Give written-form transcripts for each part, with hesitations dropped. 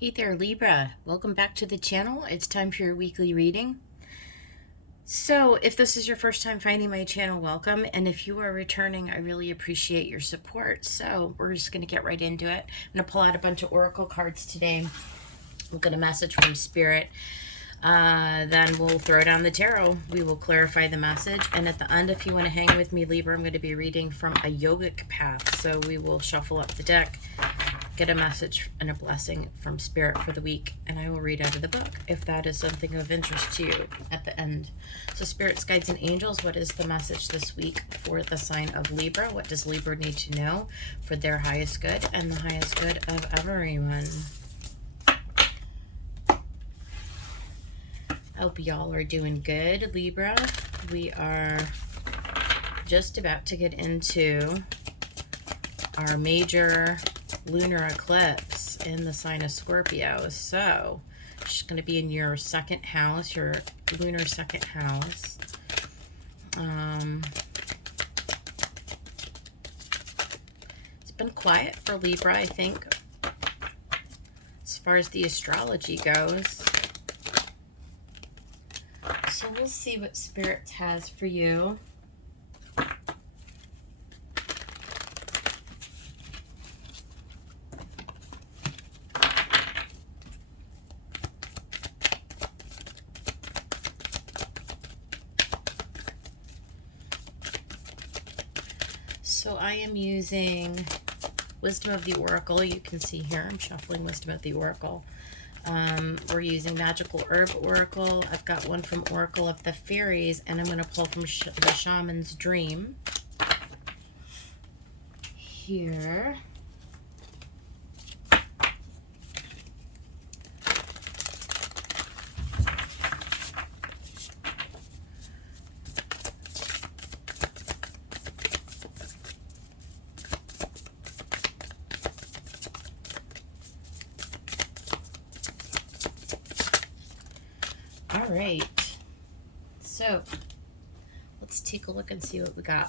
Hey there, Libra. Welcome back to the channel. It's time for your weekly reading. So, if this is your first time finding my channel, welcome. And if you are returning, I really appreciate your support. So, we're just going to get right into it. I'm going to pull out a bunch of oracle cards today. We'll get a message from Spirit. Then we'll throw down the tarot. We will clarify the message. And at the end, if you want to hang with me, Libra, I'm going to be reading from a yogic path. So, we will shuffle up the deck, get a message and a blessing from Spirit for the week, and I will read out of the book if that is something of interest to you at the end. So Spirits, Guides, and Angels, what is the message this week for the sign of Libra? What does Libra need to know for their highest good and the highest good of everyone? Hope y'all are doing good, Libra. We are just about to get into our major lunar eclipse in the sign of Scorpio. So she's going to be in your second house, your lunar second house. It's been quiet for Libra, I think, as far as the astrology goes. So we'll see what Spirit has for you. So I am using Wisdom of the Oracle. You can see here I'm shuffling Wisdom of the Oracle. We're using Magical Herb Oracle. I've got one from Oracle of the Fairies, and I'm going to pull from the Shaman's Dream here. All right, so let's take a look and see what we got.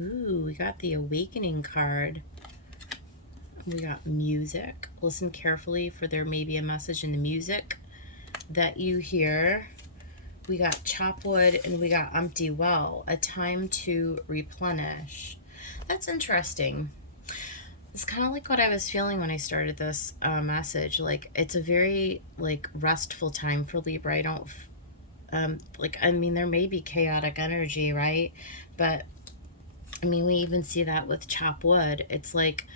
Ooh, we got the Awakening card. We got music. Listen carefully, for there may be a message in the music that you hear. We got Chopwood and we got Empty Well, a time to replenish. That's interesting. It's kind of like what I was feeling when I started this message. Like, it's a very, like, restful time for Libra. I don't, I mean, there may be chaotic energy, right? But, I mean, we even see that with chop wood. It's like,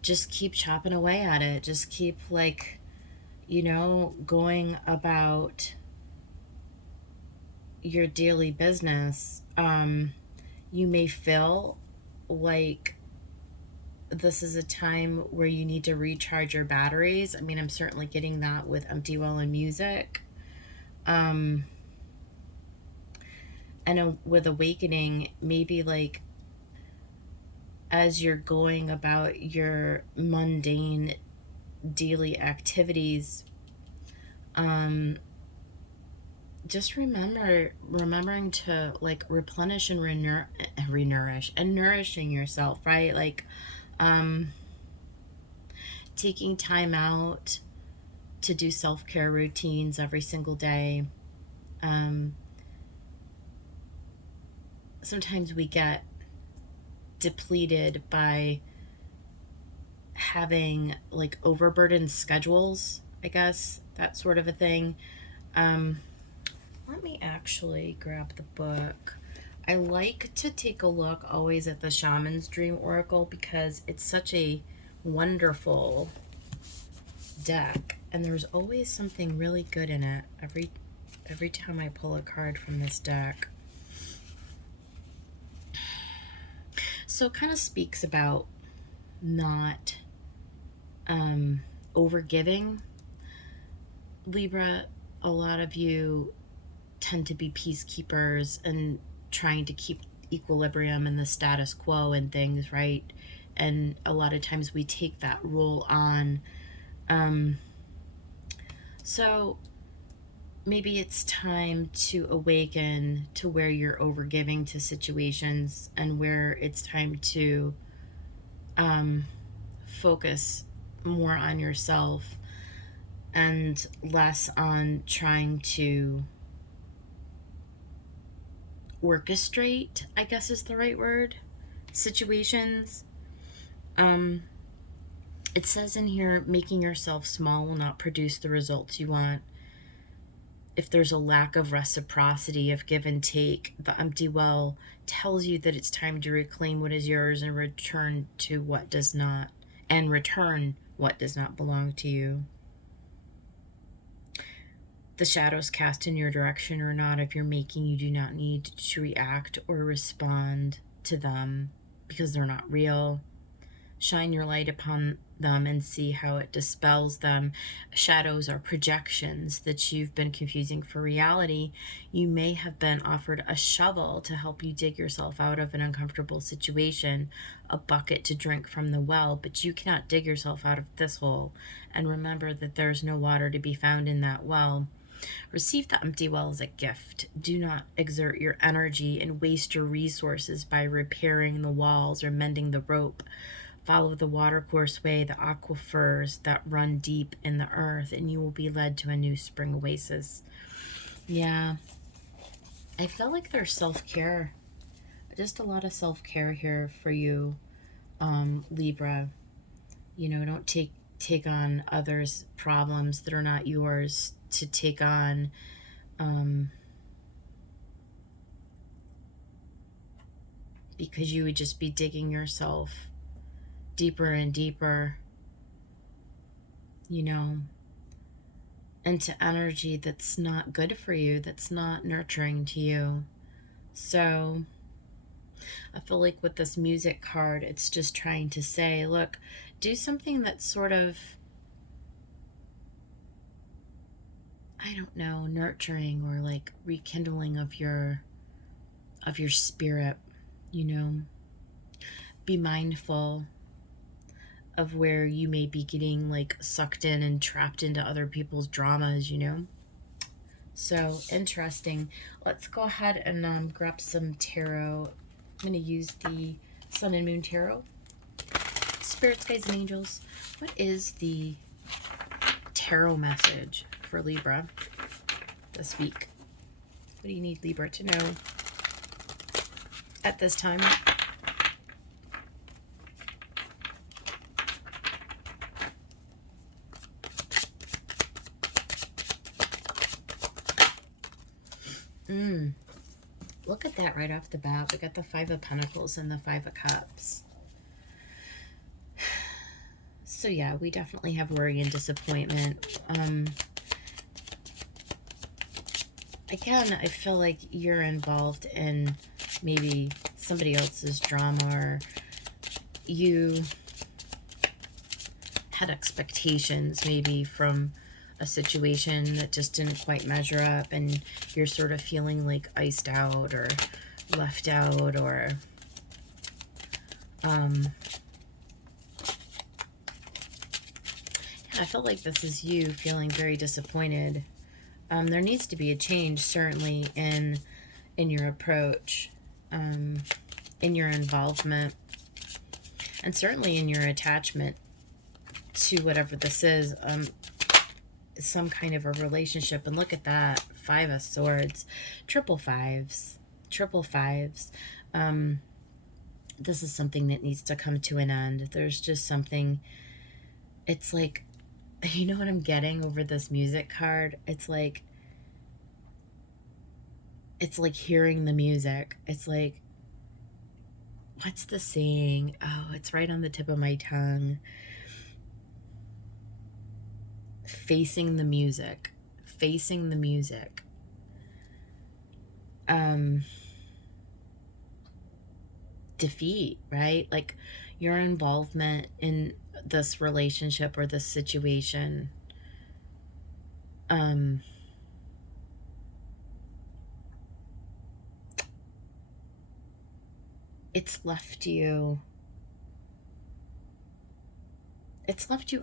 just keep chopping away at it. Just keep, like, you know, going about your daily business. You may feel like this is a time where you need to recharge your batteries. I mean, I'm certainly getting that with Empty Well and music. And with Awakening, maybe like as you're going about your mundane daily activities, just remembering to like replenish and renourish and nourishing yourself, right? Like, taking time out to do self-care routines every single day. Sometimes we get depleted by having like overburdened schedules, I guess, that sort of a thing. Let me actually grab the book. I like to take a look always at the Shaman's Dream Oracle because it's such a wonderful deck, and there's always something really good in it every time I pull a card from this deck. So it kind of speaks about not overgiving. Libra, a lot of you tend to be peacekeepers and trying to keep equilibrium in the status quo and things, right? And a lot of times we take that role on. So maybe it's time to awaken to where you're overgiving to situations, and where it's time to focus more on yourself and less on trying to orchestrate, I guess is the right word, situations. Um, it says in here, making yourself small will not produce the results you want. If there's a lack of reciprocity, of give and take, the empty well tells you that it's time to reclaim what is yours and return what does not belong to you. The shadows cast in your direction or not of your making, you do not need to react or respond to them because they're not real. Shine your light upon them and see how it dispels them. Shadows are projections that you've been confusing for reality. You may have been offered a shovel to help you dig yourself out of an uncomfortable situation, a bucket to drink from the well, but you cannot dig yourself out of this hole. And remember that there's no water to be found in that well. Receive the empty well as a gift. Do not exert your energy and waste your resources by repairing the walls or mending the rope. Follow the watercourse way, the aquifers that run deep in the earth, and you will be led to a new spring oasis. Yeah, I feel like there's self-care. Just a lot of self-care here for you, Libra. Don't take on others' problems that are not yours to take on. Because you would just be digging yourself deeper and deeper, into energy that's not good for you, that's not nurturing to you. So I feel like with this music card, it's just trying to say, look, do something that's sort of, I don't know, nurturing or like rekindling of your spirit, Be mindful of where you may be getting like sucked in and trapped into other people's dramas, So interesting. Let's go ahead and grab some tarot. I'm going to use the Sun and Moon Tarot. Spirits, guides, and angels. What is the tarot message for Libra this week? What do you need Libra to know at this time? Look at that right off the bat. We got the Five of Pentacles and the Five of Cups. So yeah, we definitely have worry and disappointment. Again, I feel like you're involved in maybe somebody else's drama, or you had expectations maybe from a situation that just didn't quite measure up, and you're sort of feeling like iced out or left out, or I feel like this is you feeling very disappointed. There needs to be a change, certainly, in your approach, in your involvement, and certainly in your attachment to whatever this is. Some kind of a relationship. And look at that, Five of Swords, triple fives. This is something that needs to come to an end. There's just something, it's like, you know what I'm getting over this music card? It's like hearing the music. It's like, what's the saying? Oh, it's right on the tip of my tongue. Facing the music. Defeat, right? Like your involvement in this relationship or this situation, it's left you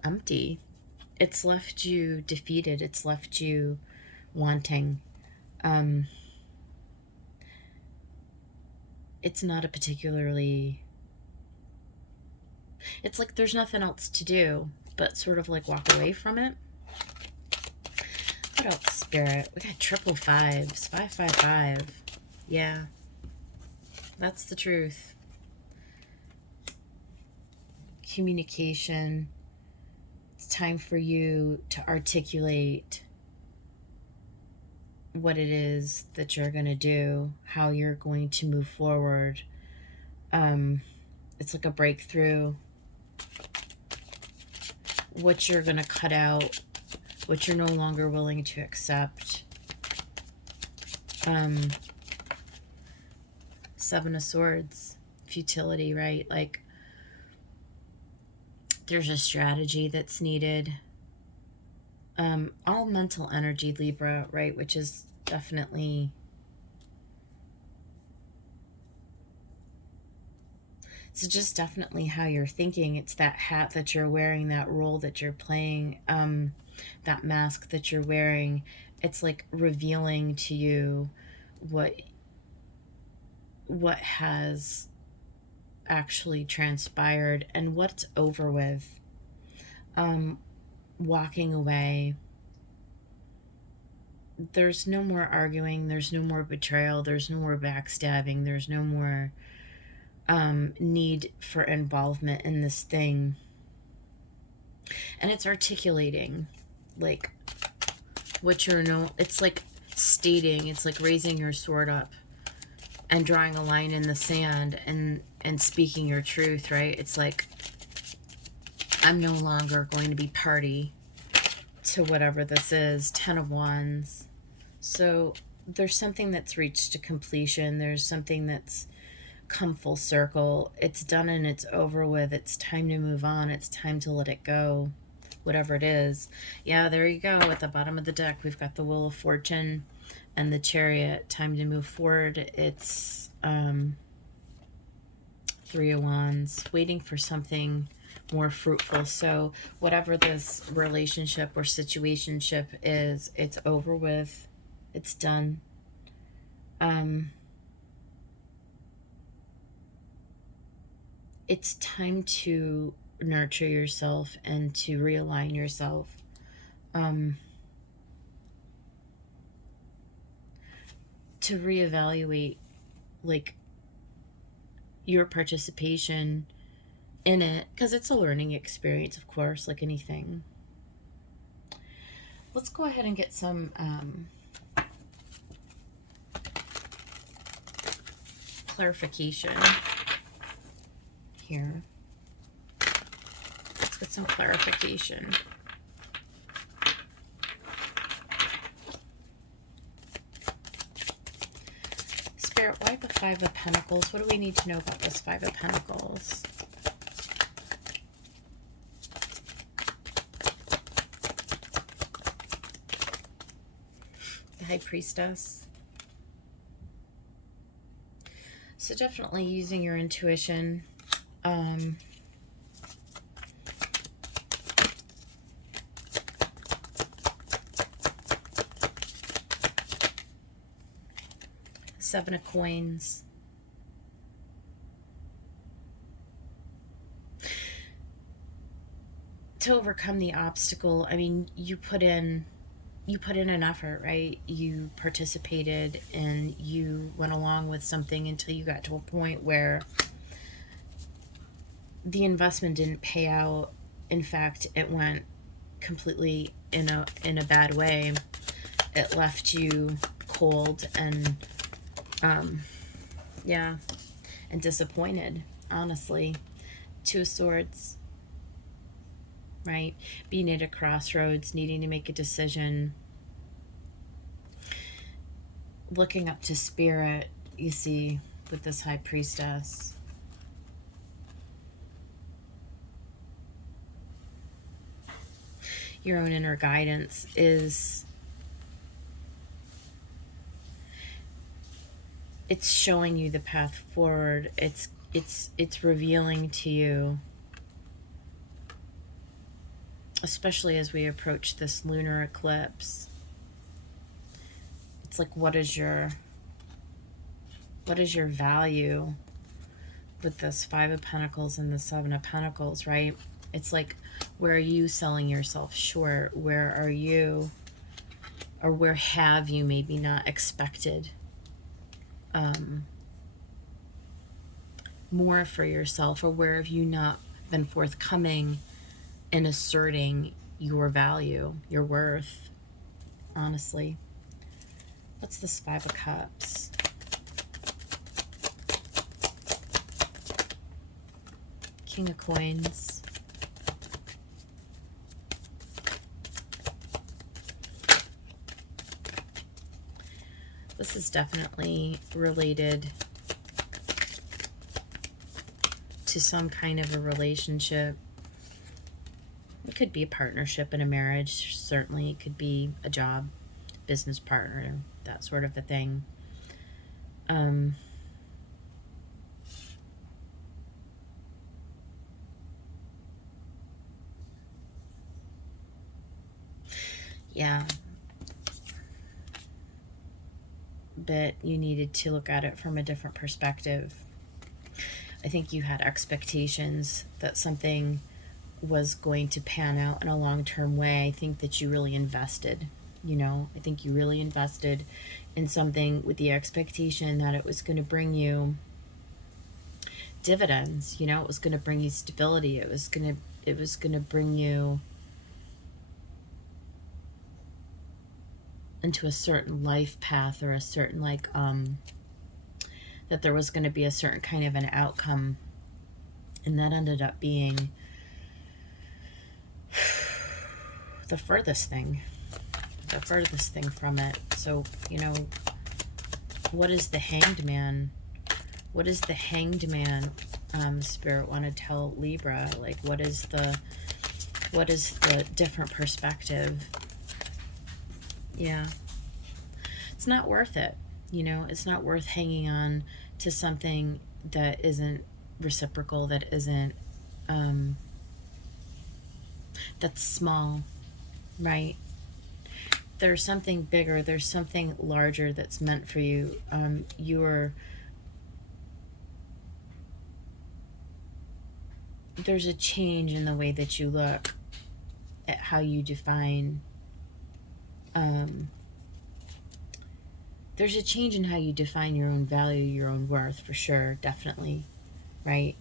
empty. It's left you defeated. It's left you wanting. It's not a particularly... It's like there's nothing else to do. but sort of like walk away from it. What else, Spirit? We got triple fives. 555. Yeah. That's the truth. Communication. It's time for you to articulate what it is that you're going to do, how you're going to move forward. It's like a breakthrough. What you're going to cut out, what you're no longer willing to accept. Seven of Swords, futility, right? Like, there's a strategy that's needed. All mental energy, Libra, right? Which is definitely... It's just definitely how you're thinking. It's that hat that you're wearing, that role that you're playing, that mask that you're wearing. It's like revealing to you what has actually transpired and what's over with. Walking away. There's no more arguing. There's no more betrayal. There's no more backstabbing. There's no more need for involvement in this thing. And it's articulating, like, what you're it's like stating, it's like raising your sword up and drawing a line in the sand and speaking your truth, right? It's like, I'm no longer going to be party to whatever this is. 10 of Wands. So there's something that's reached a completion. There's something that's come full circle. It's done and it's over with. It's time to move on. It's time to let it go, whatever it is. Yeah, there you go. At the bottom of the deck, we've got the Wheel of Fortune and the Chariot. Time to move forward. It's 3 of Wands, waiting for something more fruitful. So whatever this relationship or situationship is, it's over with. It's done. It's time to nurture yourself and to realign yourself. To reevaluate, like, your participation in it, because it's a learning experience, of course, like anything. Let's go ahead and get some clarification here. Let's get some clarification. Spirit, why the 5 of Pentacles? What do we need to know about this 5 of Pentacles? The High Priestess. So definitely using your intuition. Seven of Coins. To overcome the obstacle, I mean, you put in an effort, right? You participated and you went along with something until you got to a point where the investment didn't pay out. In fact, it went completely in a bad way. It left you cold and yeah, and disappointed, honestly. 2 of Swords, right? Being at a crossroads, needing to make a decision, looking up to Spirit, you see, with this High Priestess. Your own inner guidance is, it's showing you the path forward. It's revealing to you, especially as we approach this lunar eclipse. It's like, what is your value with this 5 of Pentacles and the 7 of Pentacles, right? It's like, where are you selling yourself short? Where are you, or where have you maybe not expected more for yourself, or where have you not been forthcoming in asserting your value, your worth, honestly. What's this 5 of Cups? King of Coins. This is definitely related to some kind of a relationship. It could be a partnership in a marriage. Certainly it could be a job, business partner, that sort of a thing. Yeah. But you needed to look at it from a different perspective. I think you had expectations that something was going to pan out in a long-term way. I think that you really invested, you know. I think you really invested in something with the expectation that it was going to bring you dividends, you know. It was going to bring you stability. It was going to bring you into a certain life path, or a certain, like, that there was going to be a certain kind of an outcome. And that ended up being the furthest thing from it. So, you know, what is the Hanged Man? What is the Hanged Man, Spirit want to tell Libra? Like, what is the different perspective? Yeah. It's not worth it. You know, it's not worth hanging on to something that isn't reciprocal, that isn't, that's small, right? There's something bigger, there's something larger that's meant for you. There's a change in the way that you look at how you define, there's a change in how you define your own value, your own worth, for sure, definitely, right?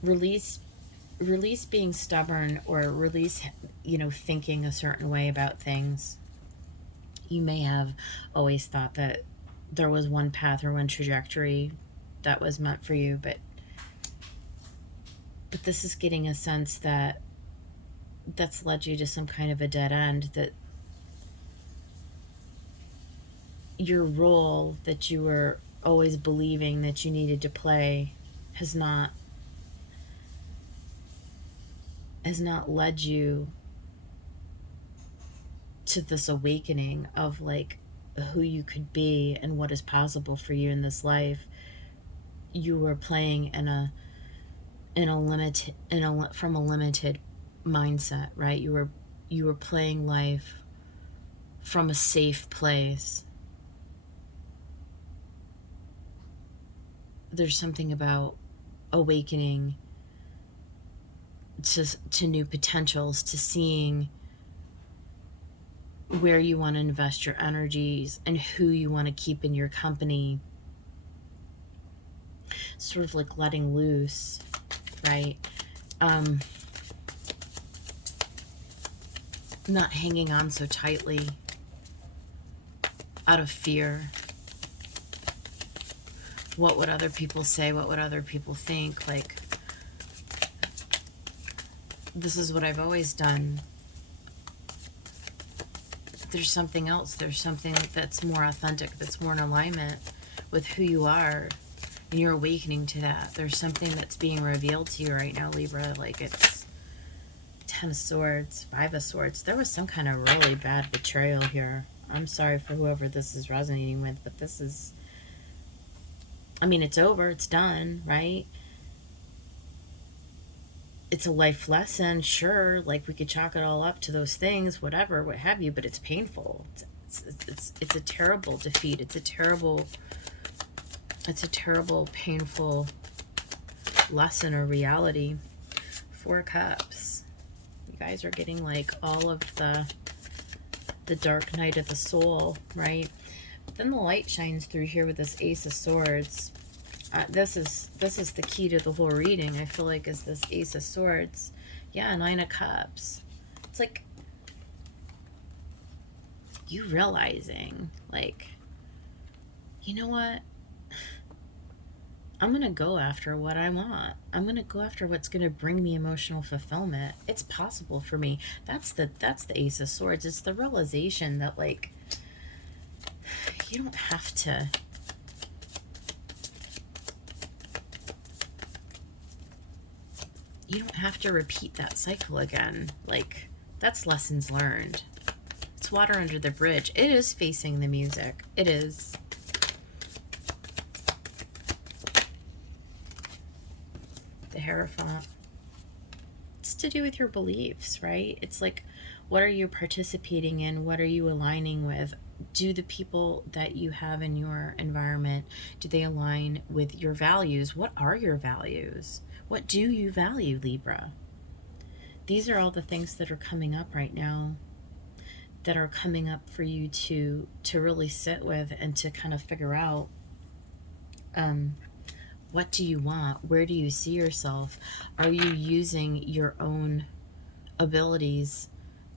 Release being stubborn, or release, you know, thinking a certain way about things. You may have always thought that there was one path or one trajectory that was meant for you, but this is getting a sense that that's led you to some kind of a dead end, that your role that you were always believing that you needed to play has not led you to this awakening of, like, who you could be and what is possible for you in this life. You were playing from a limited mindset, right? You were playing life from a safe place. There's something about awakening to new potentials, to seeing where you want to invest your energies and who you want to keep in your company. Sort of like letting loose, right? Not hanging on so tightly out of fear. What would other people say? What would other people think? Like, this is what I've always done. There's something else. There's something that's more authentic, that's more in alignment with who you are. And you're awakening to that. There's something that's being revealed to you right now, Libra. Like, it's 10 of Swords, 5 of Swords. There was some kind of really bad betrayal here. I'm sorry for whoever this is resonating with, but this is, I mean, it's over. It's done, right? It's a life lesson, sure. Like, we could chalk it all up to those things, whatever, what have you, but it's painful. It's a terrible defeat. It's a terrible It's a terrible, painful lesson or reality. 4 Cups. You guys are getting like all of the dark night of the soul, right? But then the light shines through here with this Ace of Swords. This is the key to the whole reading, I feel like, is this Ace of Swords. Yeah, 9 of Cups. It's like you realizing, like, you know what? I'm going to go after what I want. I'm going to go after what's going to bring me emotional fulfillment. It's possible for me. That's the Ace of Swords. It's the realization that, like, you don't have to repeat that cycle again. Like, that's lessons learned. It's water under the bridge. It is facing the music. It is. The Hierophant. It's to do with your beliefs, right? It's like, what are you participating in? What are you aligning with? Do the people that you have in your environment, do they align with your values? What are your values? What do you value, Libra? These are all the things that are coming up right now, that are coming up for you to really sit with and to kind of figure out, what do you want? Where do you see yourself? Are you using your own abilities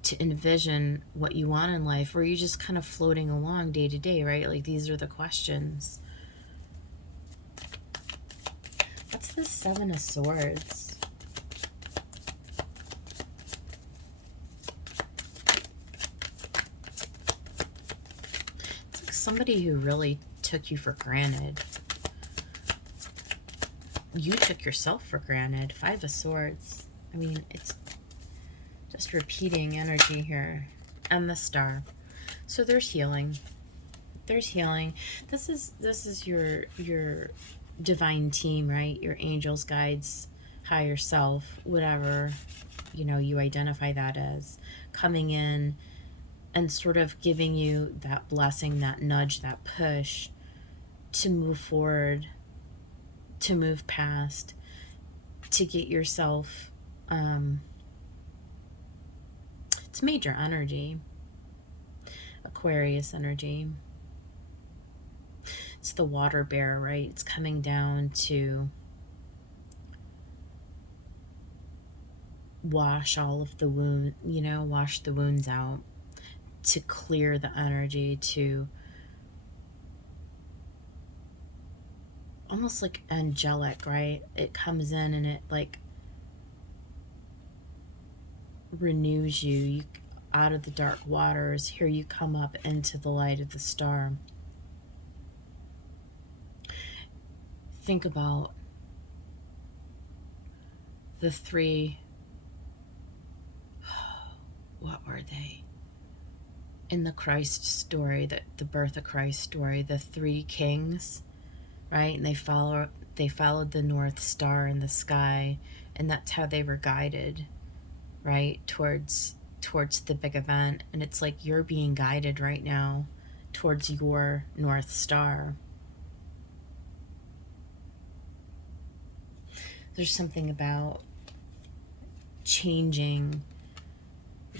to envision what you want in life? Or are you just kind of floating along day to day, right? Like, these are the questions. What's the 7 of Swords? It's like somebody who really took you for granted. You took yourself for granted. 5 of Swords. I mean, it's just repeating energy here. And the Star. So there's healing. There's healing. This is your divine team, right? Your angels, guides, higher self, whatever, you know, you identify that as, coming in and sort of giving you that blessing, that nudge, that push to move forward, to move past, to get yourself, it's major energy, Aquarius energy. It's the water bear, right? It's coming down to wash all of the wound, you know, wash the wounds out, to clear the energy, to almost like angelic, right? It comes in and it like renews you out of the dark waters. Here you come up into the light of the star. Think about the 3, what were they? In the Christ story, the birth of Christ story, the 3 kings, right? And they followed the North Star in the sky, and that's how they were guided, right? Towards the big event. And it's like you're being guided right now towards your North Star. There's something about changing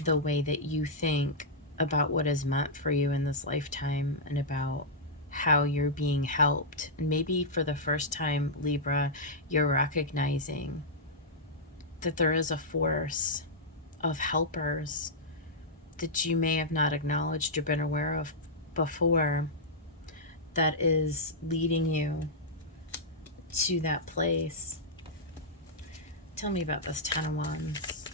the way that you think about what is meant for you in this lifetime, and about how you're being helped. And maybe for the first time, Libra, you're recognizing that there is a force of helpers that you may have not acknowledged or been aware of before, that is leading you to that place. Tell me about this 10 of Wands.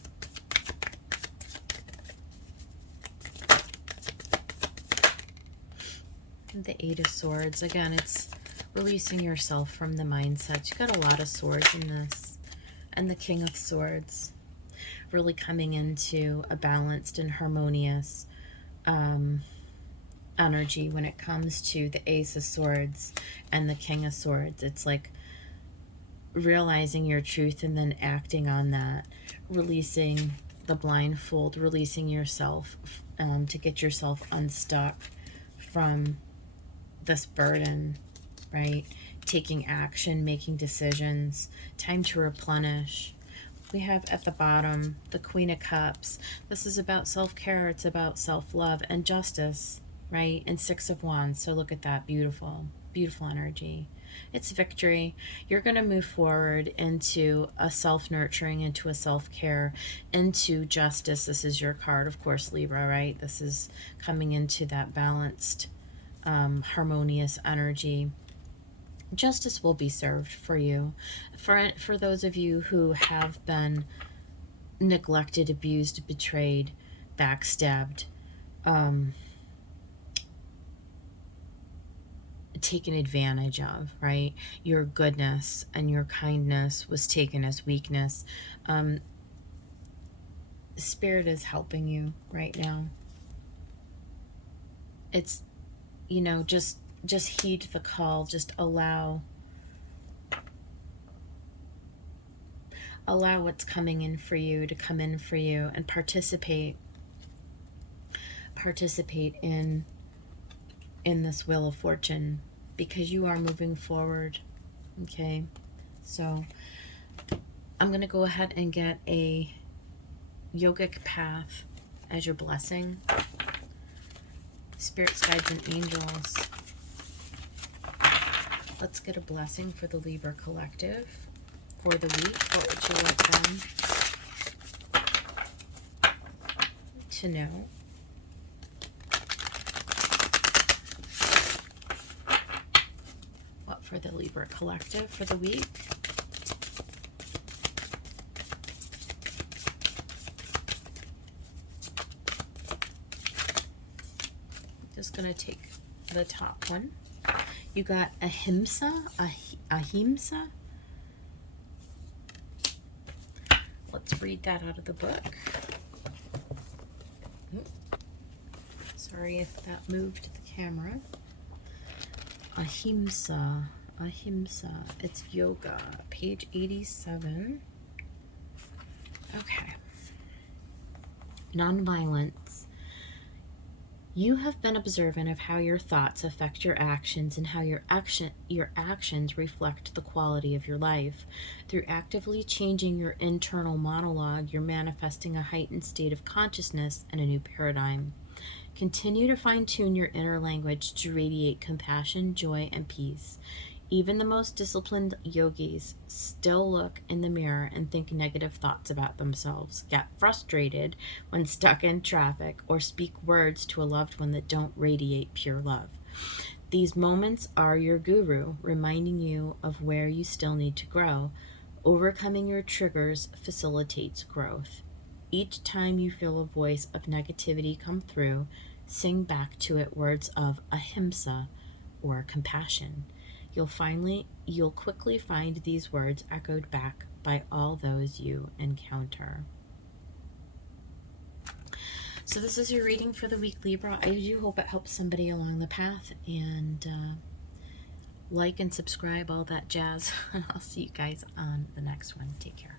The 8 of Swords. Again, it's releasing yourself from the mindset. You got a lot of swords in this. And the King of Swords. Really coming into a balanced and harmonious energy when it comes to the Ace of Swords and the King of Swords. It's like realizing your truth and then acting on that. Releasing the blindfold, releasing yourself to get yourself unstuck from this burden, right? taking action, making decisions, time to replenish. We have at the bottom the Queen of Cups. This is about self-care. It's about self-love and justice, right? And Six of Wands. So look at that. Beautiful, beautiful energy. It's victory. You're going to move forward into a self-nurturing, into a self-care, into justice. This is your card, of course, Libra, right? This is coming into that balanced, harmonious energy. Justice will be served for you. For those of you who have been neglected, abused, betrayed, backstabbed, taken advantage of, right? Your goodness and your kindness was taken as weakness. Spirit is helping you right now. It's, you know, just heed the call. Just allow what's coming in for you to come in for you, and participate in this Wheel of Fortune, because you are moving forward. Okay, so I'm going to go ahead and get a yogic path as your blessing. Spirits, guides, and angels. Let's get a blessing for the Libra collective for the week. What would you like them to know? What for the Libra collective for the week? Just going to take the top one. You got ahimsa, ahimsa. Let's read that out of the book. Sorry if that moved the camera. Ahimsa, ahimsa. It's yoga, page 87. Okay. Nonviolence. You have been observant of how your thoughts affect your actions and how your actions reflect the quality of your life. Through actively changing your internal monologue, you're manifesting a heightened state of consciousness and a new paradigm. Continue to fine-tune your inner language to radiate compassion, joy, and peace. Even the most disciplined yogis still look in the mirror and think negative thoughts about themselves, get frustrated when stuck in traffic, or speak words to a loved one that don't radiate pure love. These moments are your guru, reminding you of where you still need to grow. Overcoming your triggers facilitates growth. Each time you feel a voice of negativity come through, sing back to it words of ahimsa, or compassion. You'll quickly find these words echoed back by all those you encounter. So this is your reading for the week, Libra. I do hope it helps somebody along the path, and like and subscribe, all that jazz. I'll see you guys on the next one. Take care.